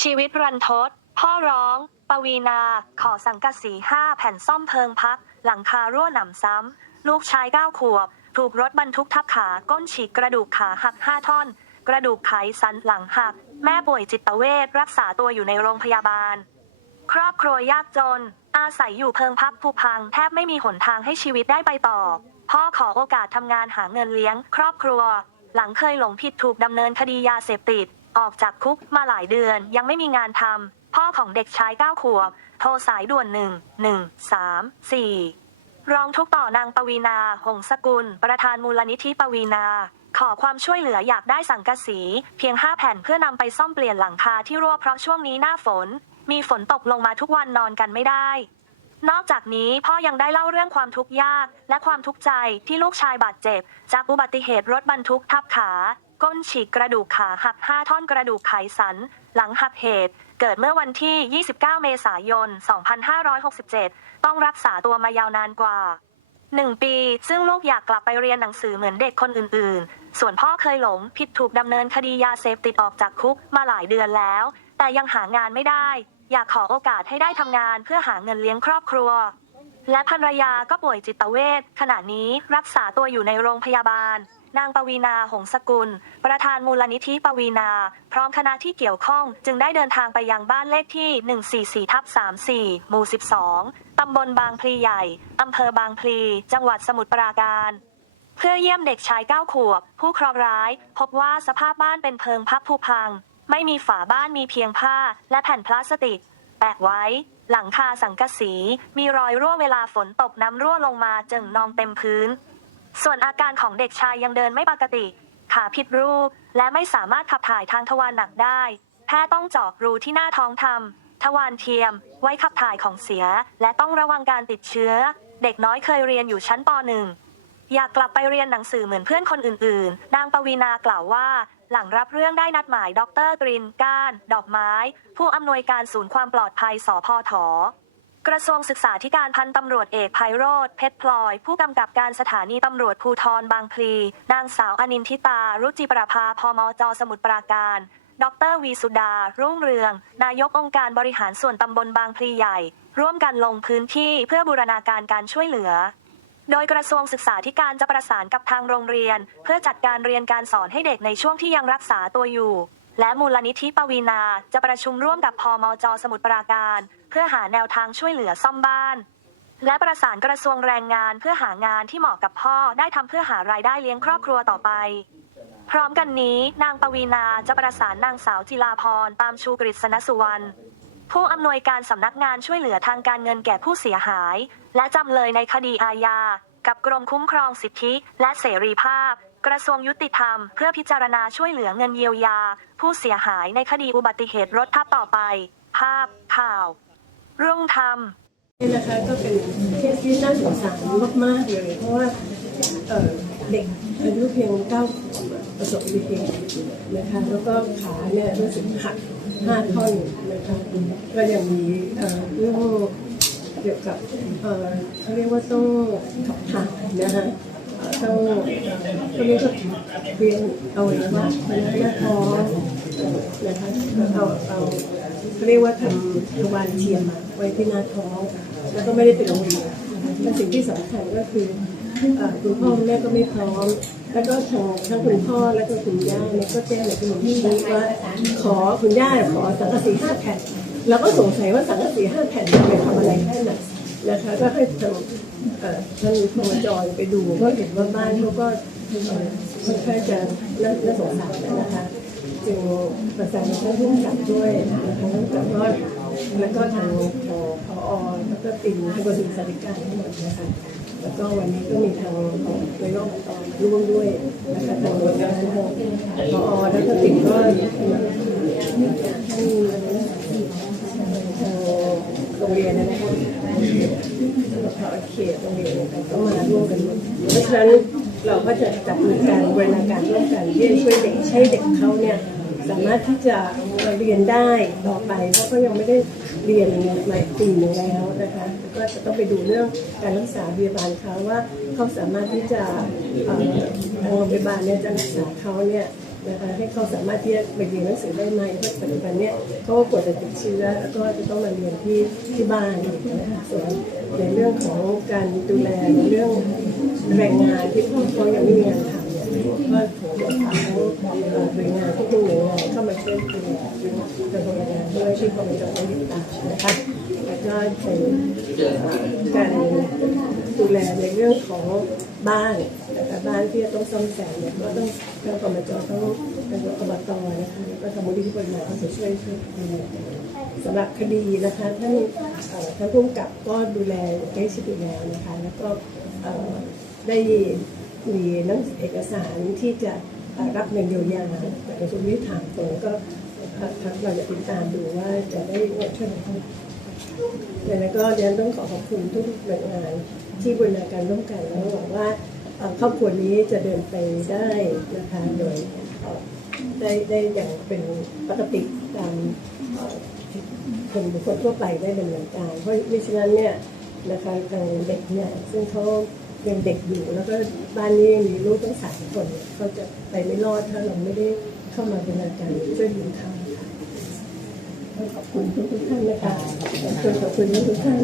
ชีวิตรันทด พ่อร้อง ปวีนา ขอสังกะสีห้าแผ่นซ่อมเพิงพัก หลังคารั่วหนำซ้ำ ลูกชายเก้าขวบ ถูกรถบรรทุกทับขาก้นฉีกกระดูกขาหักห้าท่อน กระดูกไขสันหลังหัก แม่ป่วยจิตเวชรักษาตัวอยู่ในโรงพยาบาล ครอบครัวยากจน อาศัยอยู่เพิงพักผูพัง แทบไม่มีหนทางให้ชีวิตได้ไปต่อ พ่อขอโอกาสทำงานหาเงินเลี้ยง ครอบครัว หลังเคยหลงผิดถูกดำเนินคดียาเสพติด ออกจากคุกมาหลายเดือนยังไม่มีงานทำพ่อของเด็กชายเก้าขวบ โทรสายด่วนหนึ่งหนึ่งสามสี่ร้องทุกต่อนางปวีนา หงสกุล ประธานมูลนิธิปวีนา ขอความช่วยเหลืออยากได้สังกะสี เพียง5แผ่นเพื่อนำไปซ่อมเปลี่ยนหลังคาที่รั่วเพราะช่วงนี้หน้าฝน มีฝนตกลงมาทุกวันนอนกันไม่ได้ นอกจากนี้พ่อยังได้เล่าเรื่องความทุกข์ยาก และความทุกข์ใจที่ลูกชายบาดเจ็บ จากอุบัติเหตุรถบรรทุกทับขา ก้นฉีกกระดูกขาหัก 5 ท่อนกระดูกไขสัน หลังหักเหตุ เกิดเมื่อวันที่ 29 เมษายน 2567 ต้องรักษาตัวมายาวนานกว่าหนึ่งปี ซึ่งลูกอยากกลับไปเรียนหนังสือเหมือนเด็กคนอื่น ๆ ส่วนพ่อเคยหลงผิดถูกดำเนินคดียาเสพติดออกจากคุกมาหลายเดือนแล้ว แต่ยังหางานไม่ได้ อยากขอโอกาสให้ได้ทำงานเพื่อหาเงินเลี้ยงครอบครัว และภรรยาก็ป่วยจิตเวชขณะนี้รักษาตัวอยู่ในโรงพยาบาล นางปวีนาหงสกุล ประธานมูลนิธิปวีนา พร้อมคณะที่เกี่ยวข้อง จึงได้เดินทางไปยังบ้านเลขที่ 144ทับ34 หมู่ 12 ตำบลบางพลีใหญ่ อำเภอบางพลี จังหวัดสมุทรปราการเพื่อเยี่ยมเด็กชายเก้าขวบ ผู้เคราะห์ร้าย พบว่าสภาพบ้านเป็นเพิงพับผุพัง ไม่มีฝาบ้านมีเพียงผ้า และแผ่นพลาสติก แปะไว้ หลังคาสังกะสี มีรอยรั่วเวลาฝนตกน้ำรั่วลงมาจึงนองเต็มพื้น ส่วนอาการของเด็กชายยังเดินไม่ปกติ ขาผิดรูป และไม่สามารถขับถ่ายทางทวารหนักได้ แพทย์ต้องเจาะรูที่หน้าท้องทำทวารเทียม ไว้ขับถ่ายของเสีย และต้องระวังการติดเชื้อ เด็กน้อยเคยเรียนอยู่ชั้นป .1 อยากกลับไปเรียนหนังสือเหมือนเพื่อนคนอื่นๆ นางปวีนากล่าวว่า หลังรับเรื่องได้นัดหมาย ดรกรินก้าน ดอกไม้ ผู้อำนวยการศูนย์ความปลอดภัยสพทกระทรวงศึกษาธิการพันตำรวจเอกไพโรธเพชรพลอย ผู้กำกับการสถานีตำรวจภูทรบางพลี นางสาวอนินทิตา รุจิประภาพมจสมุทรปราการ ดรวีสุดา รุ่งเรือง นายกองค์การบริหารส่วนตำบลบางพลีใหญ่ ร่วมกันลงพื้นที่เพื่อบูรณาการการช่วยเหลือ โดยกระทรวงศึกษาธิการจะประสานกับทางโรงเรียน เพื่อจัดการเรียนการสอนให้เด็กในช่วงที่ยังรักษาตัวอยู่ และมูลนิธิปวีนาจะประชุมร่วมกับพมจสมุทรปราการ เพื่อหาแนวทางช่วยเหลือซ่อมบ้าน และประสานกระทรวงแรงงานเพื่อหางานที่เหมาะกับพ่อได้ทำเพื่อหารายได้เลี้ยงครอบครัวต่อไป พร้อมกันนี้ นางปวีนาจะประสานนางสาวจิลาพรตามชูกฤษณสุวรรณ ผู้อำนวยการสำนักงานช่วยเหลือทางการเงินแก่ผู้เสียหาย และจำเลยในคดีอาญา กับกรมคุ้มครองสิทธิ และเสรีภาพ กระทรวงยุติธรรม เพื่อพิจารณาช่วยเหลือเงินเยียวยา ผู้เสียหายในคดีอุบัติเหตุรถทับต่อไป ภาพข่าว รุ่งธรรมนี่นะคะก็เป็นเคสที่น่าสงสารมากๆเลยเพราะว่าเเด็กอายุเพียงเก้าประสบอุบัติเหตุนะคะแล้วก็ขาเนี่ยรู้สึกหัก ห้าท่อนนะคะก็ยังมีเอ่อเรื่องเกี่ยวกับเขาเรียกว่าต้องขับถ่ายนะคะเอ่ต้องเขาเรียกว่าเวียนเอาไว้ว่าเป็นหน้าท้องนะคะเอาเอาเขาเรียกว่าทำทวารเทียมไว้ที่หน้าท้องแล้วก็ไม่ได้ไปโรงเรียนและสิ่งที่สำคัญก็คือ คุณพ่อคุณแม่ก็ไม่พร้อม แล้วก็ทางทั้งคุณพ่อแล้วก็คุณย่าเนี่ยก็แจ้งในคุณหมอที่ว่าขอคุณย่าขอสังกะสีห้าแผ่นเราก็สงสัยว่าสังกะสีห้าแผ่นจะไปทำอะไรแค่ไหนนะคะก็ให้ทางเอ่อท่านพมจอยไปดูก็เห็นว่าบ้านเขาก็ค่อนข้างจะน่าสงสารนะคะจึงประสานท่านผู้กำกับด้วยนะคะแล้วก็แล้วก็ทางพอพอแล้วก็ติมทางกระทรวงสาธารณสุขทั้งหมดนะคะ แล้วก็วันนี้ก็มีทางในโลกตอร่วมด้วยนะคะทางหน่วยงานทั้งพอแล้วก็ติมก็ทางโรงเรียนนะคะพอเขตโรงเรียนก็มาร่วมกันเพราะฉะนั้นเราก็จะจัดมีการบริการร่วมกันที่จะช่วยเด็กให้เด็กเขาเนี่ย สามารถที่จะเรียนได้ต่อไป เพราะก็ยังไม่ได้เรียนหลายปีหนึ่งแล้วนะคะก็จะต้องไปดูเรื่องการรักษาพยาบาลเขาว่าเขาสามารถที่จะเอ่อทางโรงพยาบาลเนี่ยจะรักษาเขาเนี่ยนะคะให้เขาสามารถที่จะไปเรียนหนังสือได้ไหมเพราะปัจจุบันเนี่ยเขาก็กลัวจะติดเชื้อแล้วก็จะต้องมาเรียนที่ที่บ้านนะคะส่วนในเรื่องของการดูแลในเรื่องแรงงานที่เขาเขายังไม่มีงานทำ ก็เป็นการดูแลในเรื่องของบ้านนะคะบ้านที่จะต้องซ่อมแซมเนี่ยก็ต้องทางกรมจต้องทางอบตนะคะแล้วก็ทางมูลนิธิบริหารก็จะช่วยช่วยดูแลสำหรับคดีนะคะท่านท่านผู้กำกับก็ดูแลใกล้ชิดอยู่แล้วนะคะแล้วก็ได้ มีนังเอกสารที่จะรับเงินเยียวยาจากกระทรวงยุติธรรมตรงก็เอ่อทางเราจะติดตามดูว่าจะได้เงินช่วยเหลือเท่าไหร่ดังนั้นก็เรียนต้องขอขอบคุณทุกหน่วยงานที่บูรณาการร่วมกันแล้วหวังว่าครอบครัวนี้จะเดินไปได้นะคะโดยได้ได้อย่างเป็นปกติตามคนบุคคลทั่วไปได้ดำเนินการ เพราะมิฉะนั้นเนี่ยนะคะทางเด็กเนี่ยซึ่งเขา ยังเด็กอยู่แล้วก็บ้านนี้ยังมีลูกตั้งสามคนเนี่ยเขาจะไปไม่รอดถ้าเราไม่ได้เข้ามาบูรณาการช่วยดูทาค่ะขอบคุณทุกท่านนะคะขอบคุณทุกท่าน